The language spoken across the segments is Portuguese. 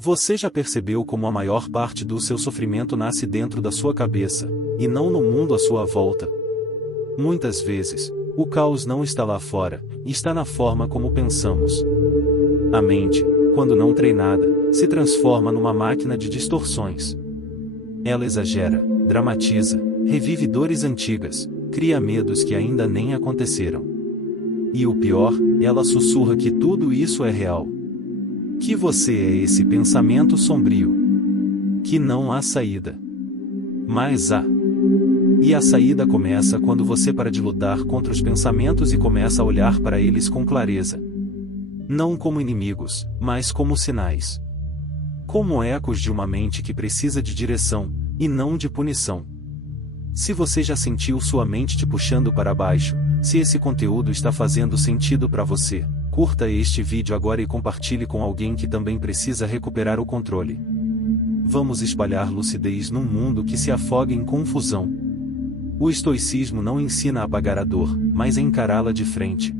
Você já percebeu como a maior parte do seu sofrimento nasce dentro da sua cabeça, e não no mundo à sua volta? Muitas vezes, o caos não está lá fora, está na forma como pensamos. A mente, quando não treinada, se transforma numa máquina de distorções. Ela exagera, dramatiza, revive dores antigas, cria medos que ainda nem aconteceram. E o pior, ela sussurra que tudo isso é real. Que você é esse pensamento sombrio. Que não há saída. Mas há. E a saída começa quando você para de lutar contra os pensamentos e começa a olhar para eles com clareza. Não como inimigos, mas como sinais. Como ecos de uma mente que precisa de direção, e não de punição. Se você já sentiu sua mente te puxando para baixo, se esse conteúdo está fazendo sentido para você, curta este vídeo agora e compartilhe com alguém que também precisa recuperar o controle. Vamos espalhar lucidez num mundo que se afoga em confusão. O estoicismo não ensina a apagar a dor, mas a encará-la de frente.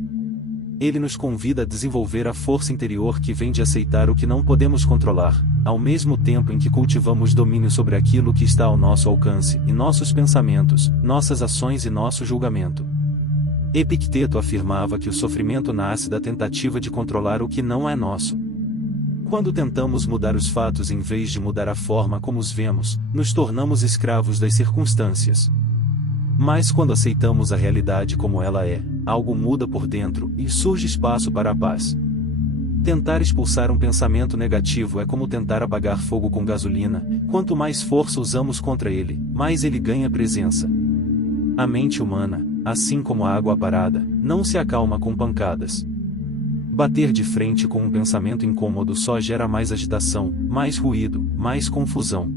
Ele nos convida a desenvolver a força interior que vem de aceitar o que não podemos controlar, ao mesmo tempo em que cultivamos domínio sobre aquilo que está ao nosso alcance, e nossos pensamentos, nossas ações e nosso julgamento. Epicteto afirmava que o sofrimento nasce da tentativa de controlar o que não é nosso. Quando tentamos mudar os fatos em vez de mudar a forma como os vemos, nos tornamos escravos das circunstâncias. Mas quando aceitamos a realidade como ela é, algo muda por dentro, e surge espaço para a paz. Tentar expulsar um pensamento negativo é como tentar apagar fogo com gasolina, quanto mais força usamos contra ele, mais ele ganha presença. A mente humana, assim como a água parada, não se acalma com pancadas. Bater de frente com um pensamento incômodo só gera mais agitação, mais ruído, mais confusão.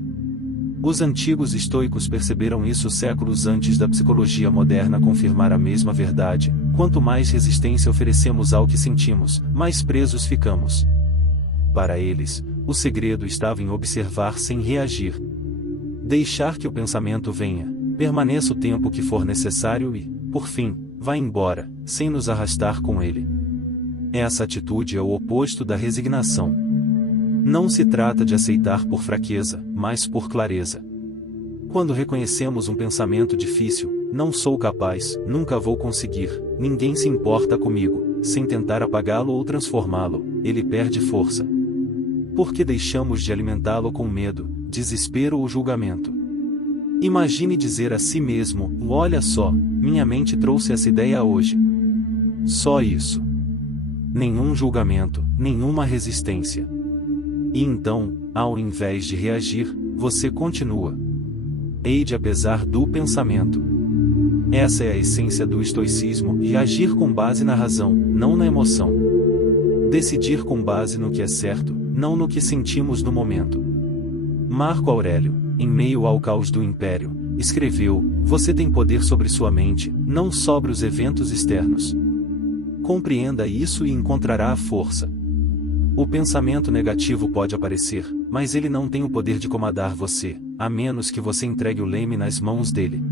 Os antigos estoicos perceberam isso séculos antes da psicologia moderna confirmar a mesma verdade: quanto mais resistência oferecemos ao que sentimos, mais presos ficamos. Para eles, o segredo estava em observar sem reagir. Deixar que o pensamento venha, permaneça o tempo que for necessário e, por fim, vá embora, sem nos arrastar com ele. Essa atitude é o oposto da resignação. Não se trata de aceitar por fraqueza, mas por clareza. Quando reconhecemos um pensamento difícil, não sou capaz, nunca vou conseguir, ninguém se importa comigo, sem tentar apagá-lo ou transformá-lo, ele perde força. Porque deixamos de alimentá-lo com medo, desespero ou julgamento. Imagine dizer a si mesmo: olha só, minha mente trouxe essa ideia hoje. Só isso. Nenhum julgamento, nenhuma resistência. E então, ao invés de reagir, você continua. Hei de apesar do pensamento. Essa é a essência do estoicismo, e agir com base na razão, não na emoção. Decidir com base no que é certo, não no que sentimos no momento. Marco Aurélio, em meio ao caos do império, escreveu: você tem poder sobre sua mente, não sobre os eventos externos. Compreenda isso e encontrará a força. O pensamento negativo pode aparecer, mas ele não tem o poder de comandar você, a menos que você entregue o leme nas mãos dele.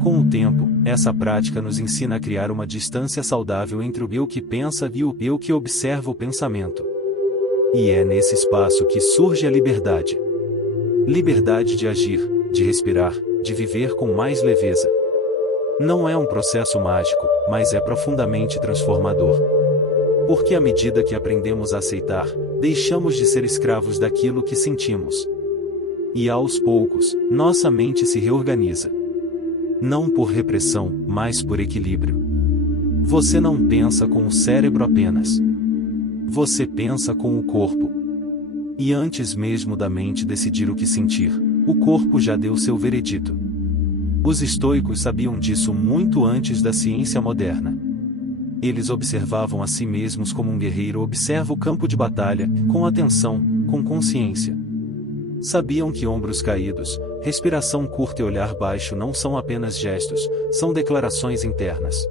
Com o tempo, essa prática nos ensina a criar uma distância saudável entre o eu que pensa e o eu que observa o pensamento. E é nesse espaço que surge a liberdade. Liberdade de agir, de respirar, de viver com mais leveza. Não é um processo mágico, mas é profundamente transformador. Porque à medida que aprendemos a aceitar, deixamos de ser escravos daquilo que sentimos. E aos poucos, nossa mente se reorganiza. Não por repressão, mas por equilíbrio. Você não pensa com o cérebro apenas. Você pensa com o corpo. E antes mesmo da mente decidir o que sentir, o corpo já deu seu veredito. Os estoicos sabiam disso muito antes da ciência moderna. Eles observavam a si mesmos como um guerreiro observa o campo de batalha, com atenção, com consciência. Sabiam que ombros caídos, respiração curta e olhar baixo não são apenas gestos, são declarações internas.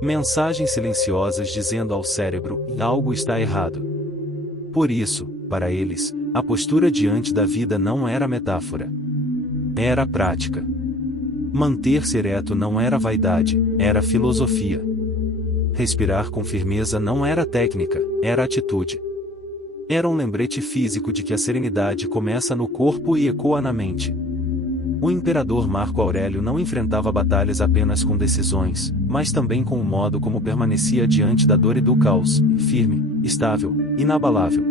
Mensagens silenciosas dizendo ao cérebro: algo está errado. Por isso, para eles, a postura diante da vida não era metáfora. Era prática. Manter-se ereto não era vaidade, era filosofia. Respirar com firmeza não era técnica, era atitude. Era um lembrete físico de que a serenidade começa no corpo e ecoa na mente. O imperador Marco Aurélio não enfrentava batalhas apenas com decisões, mas também com o modo como permanecia diante da dor e do caos, firme, estável, inabalável.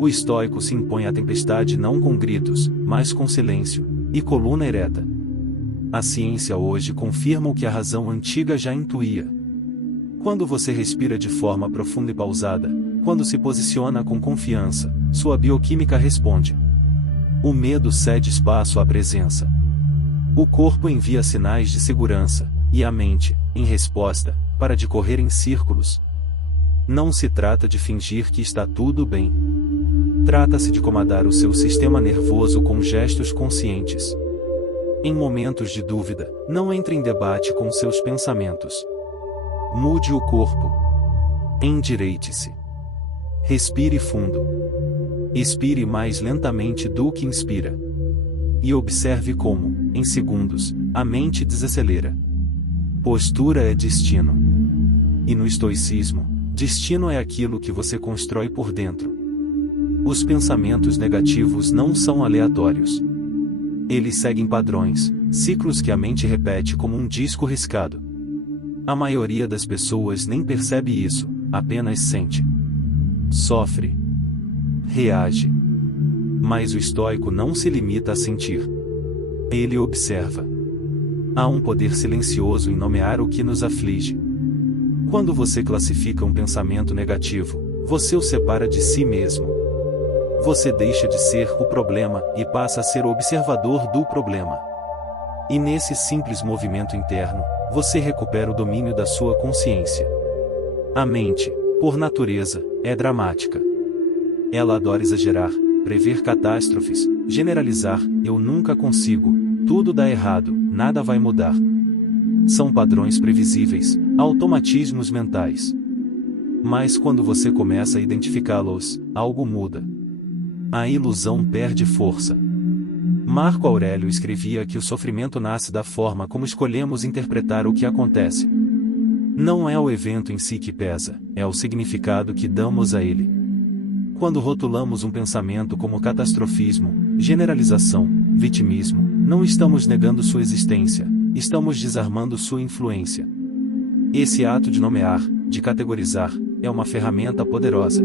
O estoico se impõe à tempestade não com gritos, mas com silêncio e coluna ereta. A ciência hoje confirma o que a razão antiga já intuía. Quando você respira de forma profunda e pausada, quando se posiciona com confiança, sua bioquímica responde. O medo cede espaço à presença. O corpo envia sinais de segurança, e a mente, em resposta, para de correr em círculos. Não se trata de fingir que está tudo bem. Trata-se de comandar o seu sistema nervoso com gestos conscientes. Em momentos de dúvida, não entre em debate com seus pensamentos. Mude o corpo. Endireite-se. Respire fundo. Expire mais lentamente do que inspira. E observe como, em segundos, a mente desacelera. Postura é destino. E no estoicismo, destino é aquilo que você constrói por dentro. Os pensamentos negativos não são aleatórios. Eles seguem padrões, ciclos que a mente repete como um disco riscado. A maioria das pessoas nem percebe isso, apenas sente. Sofre. Reage. Mas o estoico não se limita a sentir. Ele observa. Há um poder silencioso em nomear o que nos aflige. Quando você classifica um pensamento negativo, você o separa de si mesmo. Você deixa de ser o problema e passa a ser o observador do problema. E nesse simples movimento interno, você recupera o domínio da sua consciência. A mente, por natureza, é dramática. Ela adora exagerar, prever catástrofes, generalizar, eu nunca consigo, tudo dá errado, nada vai mudar. São padrões previsíveis, automatismos mentais. Mas quando você começa a identificá-los, algo muda. A ilusão perde força. Marco Aurélio escrevia que o sofrimento nasce da forma como escolhemos interpretar o que acontece. Não é o evento em si que pesa, é o significado que damos a ele. Quando rotulamos um pensamento como catastrofismo, generalização, vitimismo, não estamos negando sua existência, estamos desarmando sua influência. Esse ato de nomear, de categorizar, é uma ferramenta poderosa.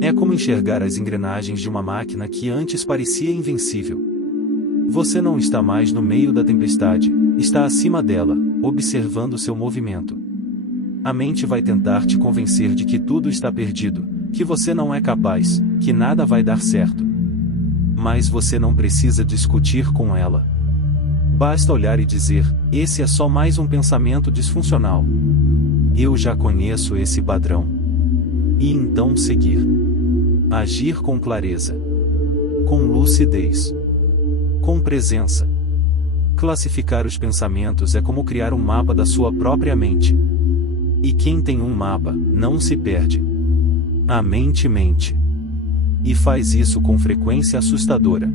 É como enxergar as engrenagens de uma máquina que antes parecia invencível. Você não está mais no meio da tempestade, está acima dela, observando seu movimento. A mente vai tentar te convencer de que tudo está perdido, que você não é capaz, que nada vai dar certo. Mas você não precisa discutir com ela. Basta olhar e dizer, esse é só mais um pensamento disfuncional. Eu já conheço esse padrão. E então seguir. Agir com clareza. Com lucidez. Com presença. Classificar os pensamentos é como criar um mapa da sua própria mente. E quem tem um mapa, não se perde. A mente mente. E faz isso com frequência assustadora.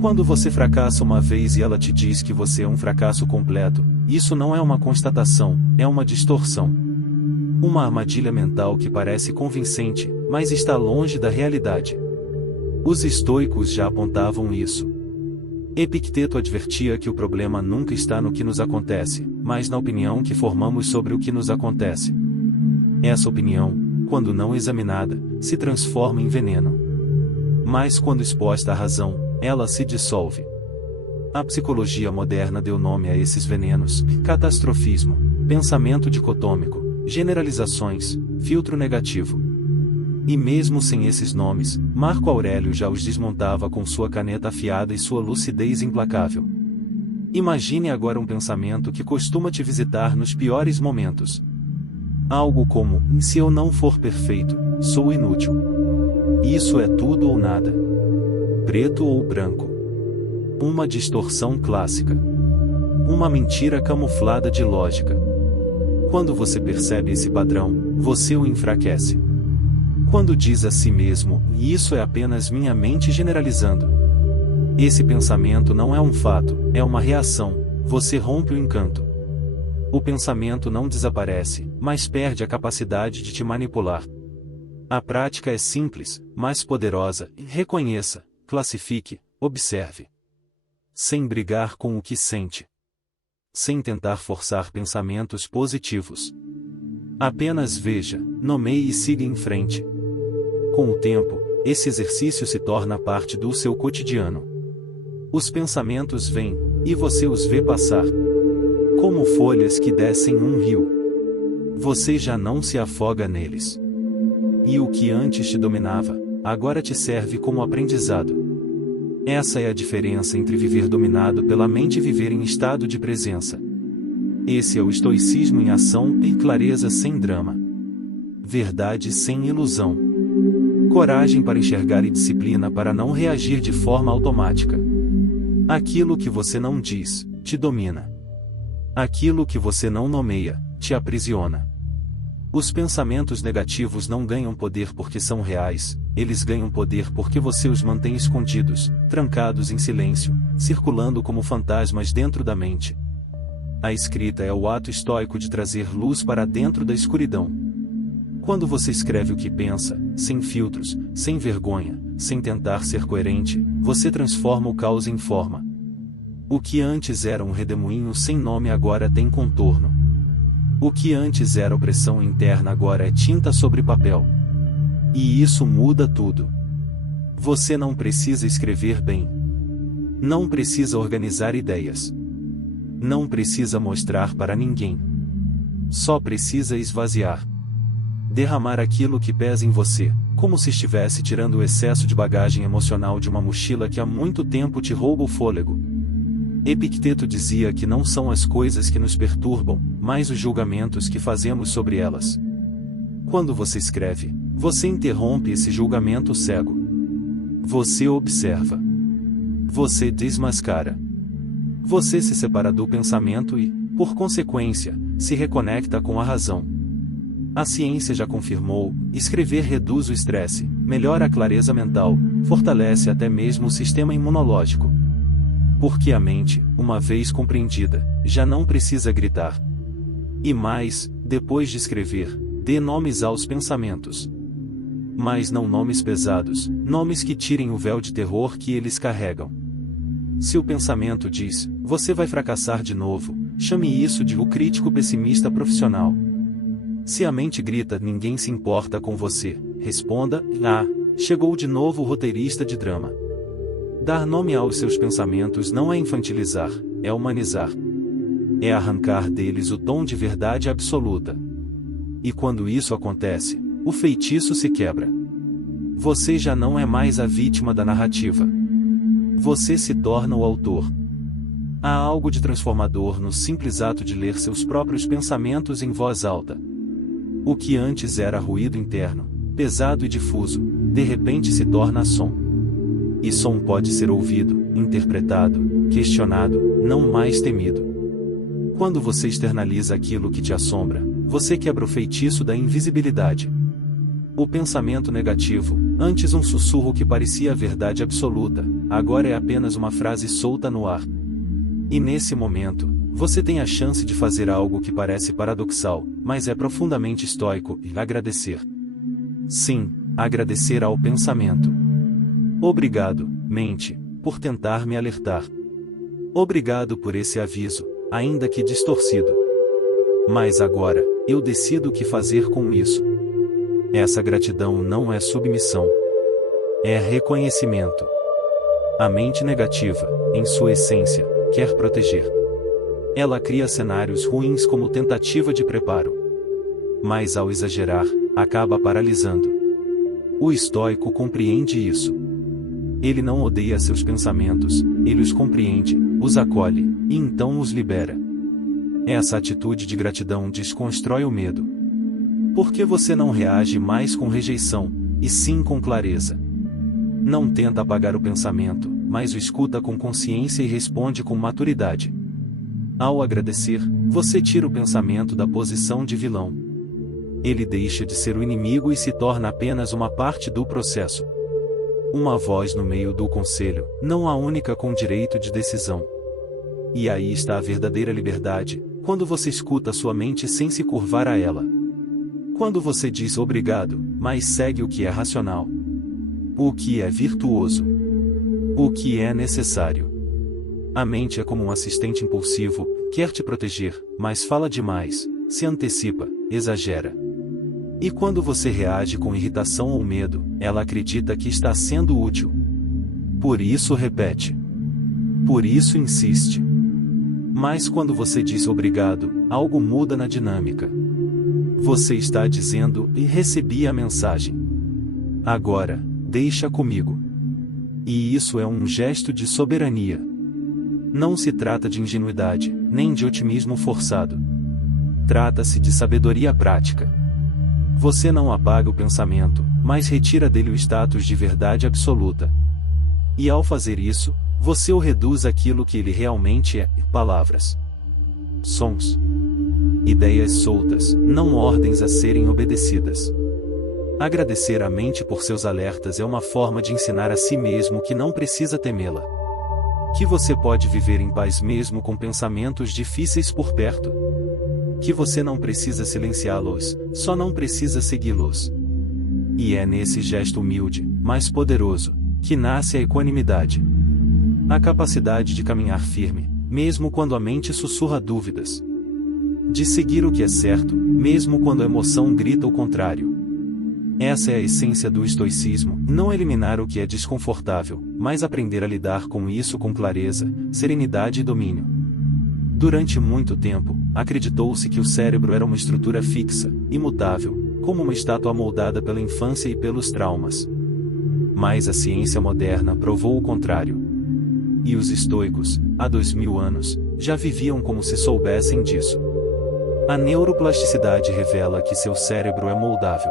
Quando você fracassa uma vez e ela te diz que você é um fracasso completo, isso não é uma constatação, é uma distorção. Uma armadilha mental que parece convincente, mas está longe da realidade. Os estoicos já apontavam isso. Epicteto advertia que o problema nunca está no que nos acontece, mas na opinião que formamos sobre o que nos acontece. Essa opinião, quando não examinada, se transforma em veneno. Mas quando exposta à razão, ela se dissolve. A psicologia moderna deu nome a esses venenos: catastrofismo, pensamento dicotômico, generalizações, filtro negativo. E mesmo sem esses nomes, Marco Aurélio já os desmontava com sua caneta afiada e sua lucidez implacável. Imagine agora um pensamento que costuma te visitar nos piores momentos. Algo como, se eu não for perfeito, sou inútil. Isso é tudo ou nada. Preto ou branco. Uma distorção clássica. Uma mentira camuflada de lógica. Quando você percebe esse padrão, você o enfraquece. Quando diz a si mesmo, isso é apenas minha mente generalizando. Esse pensamento não é um fato, é uma reação, você rompe o encanto. O pensamento não desaparece, mas perde a capacidade de te manipular. A prática é simples, mas poderosa. Reconheça, classifique, observe. Sem brigar com o que sente. Sem tentar forçar pensamentos positivos. Apenas veja, nomeie e siga em frente. Com o tempo, esse exercício se torna parte do seu cotidiano. Os pensamentos vêm, e você os vê passar. Como folhas que descem um rio. Você já não se afoga neles. E o que antes te dominava, agora te serve como aprendizado. Essa é a diferença entre viver dominado pela mente e viver em estado de presença. Esse é o estoicismo em ação e clareza sem drama. Verdade sem ilusão. Coragem para enxergar e disciplina para não reagir de forma automática. Aquilo que você não diz, te domina. Aquilo que você não nomeia, te aprisiona. Os pensamentos negativos não ganham poder porque são reais, eles ganham poder porque você os mantém escondidos, trancados em silêncio, circulando como fantasmas dentro da mente. A escrita é o ato estoico de trazer luz para dentro da escuridão. Quando você escreve o que pensa, sem filtros, sem vergonha, sem tentar ser coerente, você transforma o caos em forma. O que antes era um redemoinho sem nome agora tem contorno. O que antes era opressão interna agora é tinta sobre papel. E isso muda tudo. Você não precisa escrever bem. Não precisa organizar ideias. Não precisa mostrar para ninguém. Só precisa esvaziar. Derramar aquilo que pesa em você, como se estivesse tirando o excesso de bagagem emocional de uma mochila que há muito tempo te rouba o fôlego. Epicteto dizia que não são as coisas que nos perturbam, mas os julgamentos que fazemos sobre elas. Quando você escreve, você interrompe esse julgamento cego. Você observa. Você desmascara. Você se separa do pensamento e, por consequência, se reconecta com a razão. A ciência já confirmou, escrever reduz o estresse, melhora a clareza mental, fortalece até mesmo o sistema imunológico. Porque a mente, uma vez compreendida, já não precisa gritar. E mais, depois de escrever, dê nomes aos pensamentos. Mas não nomes pesados, nomes que tirem o véu de terror que eles carregam. Se o pensamento diz, você vai fracassar de novo, chame isso de o crítico pessimista profissional. Se a mente grita, ninguém se importa com você, responda, chegou de novo o roteirista de drama. Dar nome aos seus pensamentos não é infantilizar, é humanizar. É arrancar deles o tom de verdade absoluta. E quando isso acontece, o feitiço se quebra. Você já não é mais a vítima da narrativa. Você se torna o autor. Há algo de transformador no simples ato de ler seus próprios pensamentos em voz alta. O que antes era ruído interno, pesado e difuso, de repente se torna som. E som pode ser ouvido, interpretado, questionado, não mais temido. Quando você externaliza aquilo que te assombra, você quebra o feitiço da invisibilidade. O pensamento negativo, antes um sussurro que parecia a verdade absoluta, agora é apenas uma frase solta no ar. E nesse momento, você tem a chance de fazer algo que parece paradoxal, mas é profundamente estoico, e agradecer. Sim, agradecer ao pensamento. Obrigado, mente, por tentar me alertar. Obrigado por esse aviso, ainda que distorcido. Mas agora, eu decido o que fazer com isso. Essa gratidão não é submissão. É reconhecimento. A mente negativa, em sua essência, quer proteger. Ela cria cenários ruins como tentativa de preparo. Mas ao exagerar, acaba paralisando. O estoico compreende isso. Ele não odeia seus pensamentos, ele os compreende, os acolhe, e então os libera. Essa atitude de gratidão desconstrói o medo. Porque você não reage mais com rejeição, e sim com clareza. Não tenta apagar o pensamento, mas o escuta com consciência e responde com maturidade. Ao agradecer, você tira o pensamento da posição de vilão. Ele deixa de ser o inimigo e se torna apenas uma parte do processo. Uma voz no meio do conselho, não a única com direito de decisão. E aí está a verdadeira liberdade, quando você escuta sua mente sem se curvar a ela. Quando você diz obrigado, mas segue o que é racional, o que é virtuoso, o que é necessário. A mente é como um assistente impulsivo, quer te proteger, mas fala demais, se antecipa, exagera. E quando você reage com irritação ou medo, ela acredita que está sendo útil. Por isso repete. Por isso insiste. Mas quando você diz obrigado, algo muda na dinâmica. Você está dizendo, e recebi a mensagem. Agora, deixa comigo. E isso é um gesto de soberania. Não se trata de ingenuidade, nem de otimismo forçado. Trata-se de sabedoria prática. Você não apaga o pensamento, mas retira dele o status de verdade absoluta. E ao fazer isso, você o reduz àquilo que ele realmente é: palavras, sons, ideias soltas, não ordens a serem obedecidas. Agradecer a mente por seus alertas é uma forma de ensinar a si mesmo que não precisa temê-la. Que você pode viver em paz mesmo com pensamentos difíceis por perto. Que você não precisa silenciá-los, só não precisa segui-los. E é nesse gesto humilde, mas poderoso, que nasce a equanimidade. A capacidade de caminhar firme, mesmo quando a mente sussurra dúvidas. De seguir o que é certo, mesmo quando a emoção grita o contrário. Essa é a essência do estoicismo, não eliminar o que é desconfortável, mas aprender a lidar com isso com clareza, serenidade e domínio. Durante muito tempo, acreditou-se que o cérebro era uma estrutura fixa, imutável, como uma estátua moldada pela infância e pelos traumas. Mas a ciência moderna provou o contrário. E os estoicos, há 2000 anos, já viviam como se soubessem disso. A neuroplasticidade revela que seu cérebro é moldável.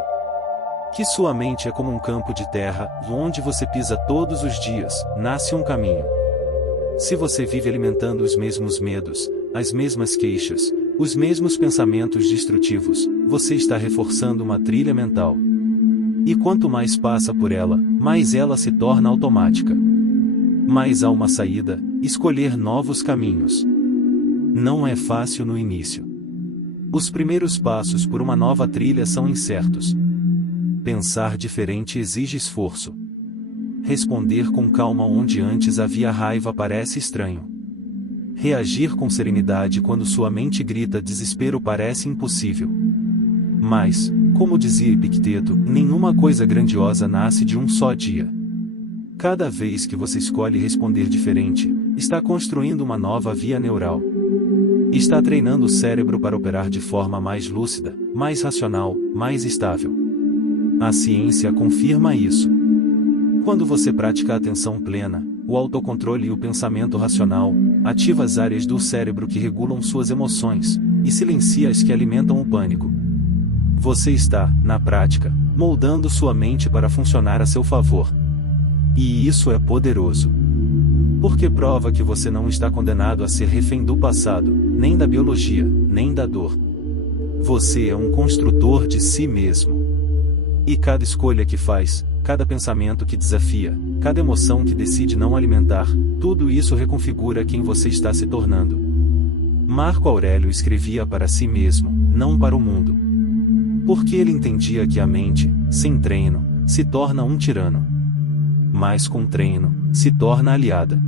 Que sua mente é como um campo de terra, onde você pisa todos os dias, nasce um caminho. Se você vive alimentando os mesmos medos, as mesmas queixas, os mesmos pensamentos destrutivos, você está reforçando uma trilha mental. E quanto mais passa por ela, mais ela se torna automática. Mas há uma saída: escolher novos caminhos. Não é fácil no início. Os primeiros passos por uma nova trilha são incertos. Pensar diferente exige esforço. Responder com calma onde antes havia raiva parece estranho. Reagir com serenidade quando sua mente grita desespero parece impossível. Mas, como dizia Epicteto, nenhuma coisa grandiosa nasce de um só dia. Cada vez que você escolhe responder diferente, está construindo uma nova via neural. Está treinando o cérebro para operar de forma mais lúcida, mais racional, mais estável. A ciência confirma isso. Quando você pratica a atenção plena, o autocontrole e o pensamento racional, ativa as áreas do cérebro que regulam suas emoções, e silencia as que alimentam o pânico. Você está, na prática, moldando sua mente para funcionar a seu favor. E isso é poderoso. Porque prova que você não está condenado a ser refém do passado, nem da biologia, nem da dor. Você é um construtor de si mesmo. E cada escolha que faz, cada pensamento que desafia, cada emoção que decide não alimentar, tudo isso reconfigura quem você está se tornando. Marco Aurélio escrevia para si mesmo, não para o mundo. Porque ele entendia que a mente, sem treino, se torna um tirano. Mas com treino, se torna aliada.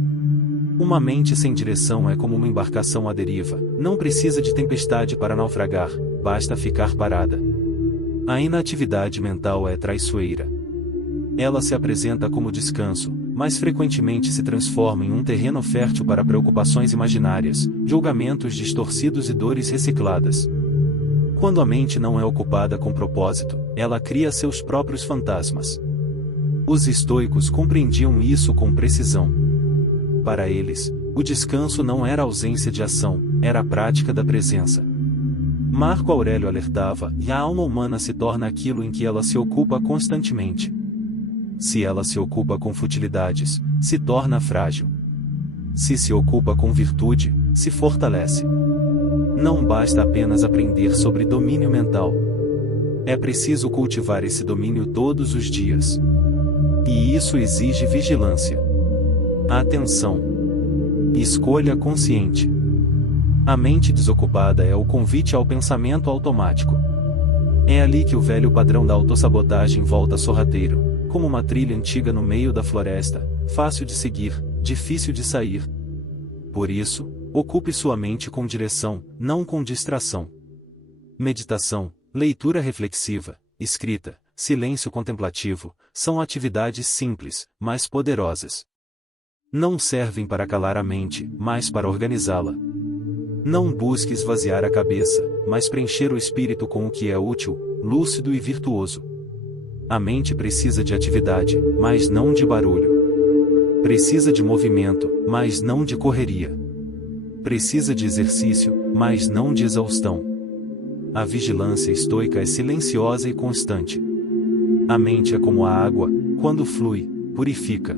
Uma mente sem direção é como uma embarcação à deriva, não precisa de tempestade para naufragar, basta ficar parada. A inatividade mental é traiçoeira. Ela se apresenta como descanso, mas frequentemente se transforma em um terreno fértil para preocupações imaginárias, julgamentos distorcidos e dores recicladas. Quando a mente não é ocupada com propósito, ela cria seus próprios fantasmas. Os estoicos compreendiam isso com precisão. Para eles, o descanso não era ausência de ação, era a prática da presença. Marco Aurélio alertava, e a alma humana se torna aquilo em que ela se ocupa constantemente. Se ela se ocupa com futilidades, se torna frágil. Se se ocupa com virtude, se fortalece. Não basta apenas aprender sobre domínio mental. É preciso cultivar esse domínio todos os dias. E isso exige vigilância. Atenção. Escolha consciente. A mente desocupada é o convite ao pensamento automático. É ali que o velho padrão da autossabotagem volta sorrateiro, como uma trilha antiga no meio da floresta, fácil de seguir, difícil de sair. Por isso, ocupe sua mente com direção, não com distração. Meditação, leitura reflexiva, escrita, silêncio contemplativo, são atividades simples, mas poderosas. Não servem para calar a mente, mas para organizá-la. Não busque esvaziar a cabeça, mas preencher o espírito com o que é útil, lúcido e virtuoso. A mente precisa de atividade, mas não de barulho. Precisa de movimento, mas não de correria. Precisa de exercício, mas não de exaustão. A vigilância estoica é silenciosa e constante. A mente é como a água, quando flui, purifica.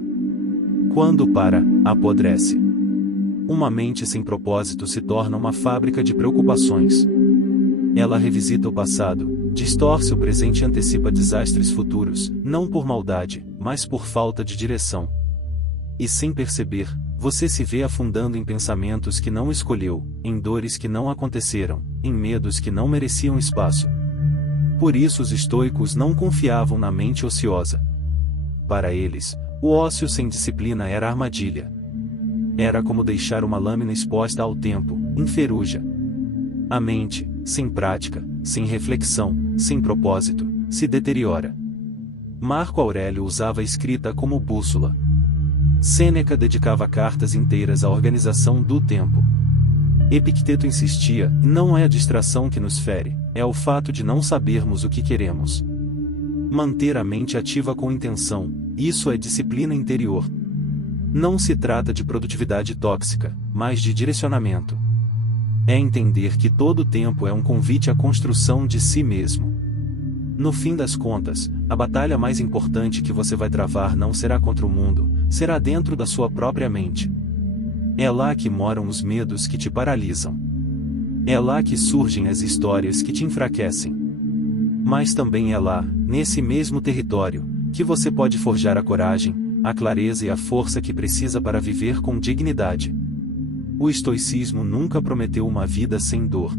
Quando para, apodrece. Uma mente sem propósito se torna uma fábrica de preocupações. Ela revisita o passado, distorce o presente e antecipa desastres futuros, não por maldade, mas por falta de direção. E sem perceber, você se vê afundando em pensamentos que não escolheu, em dores que não aconteceram, em medos que não mereciam espaço. Por isso os estoicos não confiavam na mente ociosa. Para eles, o ócio sem disciplina era armadilha. Era como deixar uma lâmina exposta ao tempo, enferruja. A mente, sem prática, sem reflexão, sem propósito, se deteriora. Marco Aurélio usava a escrita como bússola. Sêneca dedicava cartas inteiras à organização do tempo. Epicteto insistia: não é a distração que nos fere, é o fato de não sabermos o que queremos. Manter a mente ativa com intenção, isso é disciplina interior. Não se trata de produtividade tóxica, mas de direcionamento. É entender que todo tempo é um convite à construção de si mesmo. No fim das contas, a batalha mais importante que você vai travar não será contra o mundo, será dentro da sua própria mente. É lá que moram os medos que te paralisam. É lá que surgem as histórias que te enfraquecem. Mas também é lá, nesse mesmo território, que você pode forjar a coragem, a clareza e a força que precisa para viver com dignidade. O estoicismo nunca prometeu uma vida sem dor.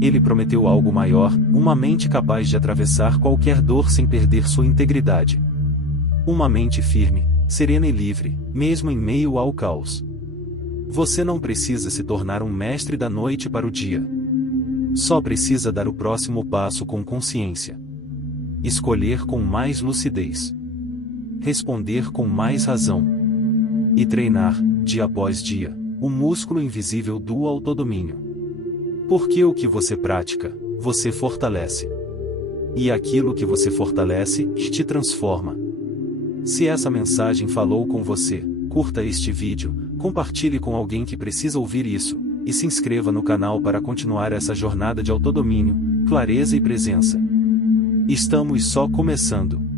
Ele prometeu algo maior, uma mente capaz de atravessar qualquer dor sem perder sua integridade. Uma mente firme, serena e livre, mesmo em meio ao caos. Você não precisa se tornar um mestre da noite para o dia. Só precisa dar o próximo passo com consciência. Escolher com mais lucidez. Responder com mais razão. E treinar, dia após dia, o músculo invisível do autodomínio. Porque o que você pratica, você fortalece. E aquilo que você fortalece, te transforma. Se essa mensagem falou com você, curta este vídeo, compartilhe com alguém que precisa ouvir isso, e se inscreva no canal para continuar essa jornada de autodomínio, clareza e presença. Estamos só começando.